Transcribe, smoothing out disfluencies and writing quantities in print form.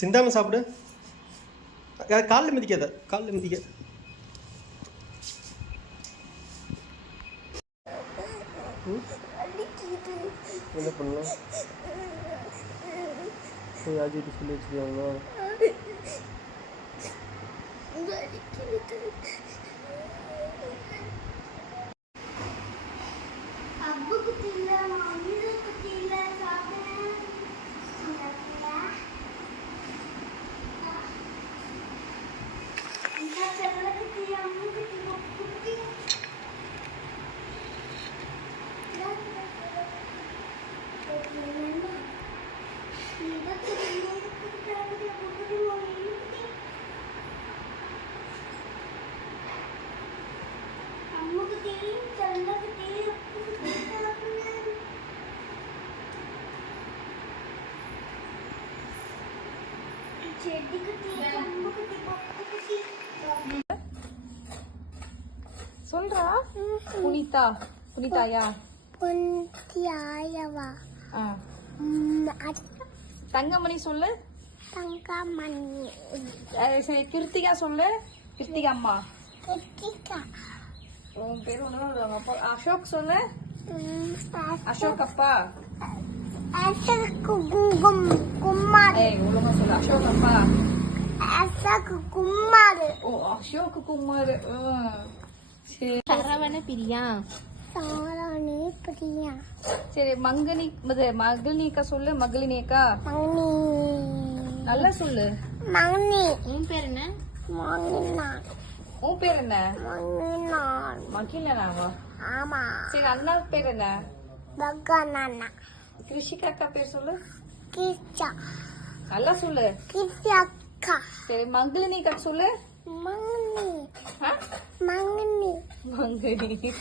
சிந்தாம சாப்பிடு. காலில் மிதிக்காத, காலில் மிதிக்காத. என்ன பண்ணலாம்? யாஜிட்டு சொல்லி வச்சுருக்காங்களா? சொல்றா. புனிதா, புனிதாயா? புனிதாயவா? தங்கமணி சொல்லு. தங்கமணி. சரி, கிருத்திகா சொல்லு. கிருத்திகா அம்மா. கிருத்திகா. உன் பேர் ஒண்ணு. அசோக் சொல்லு. அசோக் அப்பா. அசோக் குமார். ஒழுங்கா சொல்லு. அசோக் அப்பா. அசோக் குமார். ஓ, அசோக் குமார். சரி. சரவண பிரியா. சாரணி பிரியா. சரி, மகளினிக்கா சொல்லு. மகளினிக்கா. மங்கனி. நல்லா சொல்லு. மங்கனி. உன் பேர் என்ன? மங்கினா. உன் பேர் என்ன? மங்கினா. மகிழனாவா? ஆமா. சரி, அண்ணா பேர் என்ன? பகனானா. கிருஷிகா அக்கா பேர் சொல்லு. கிச்சா. நல்லா சொல்லு. கிச்சக்கா. சரி, மகளினிக்கா சொல்லு. மங்கனி. ஆ? மங்கனி. மங்கனி.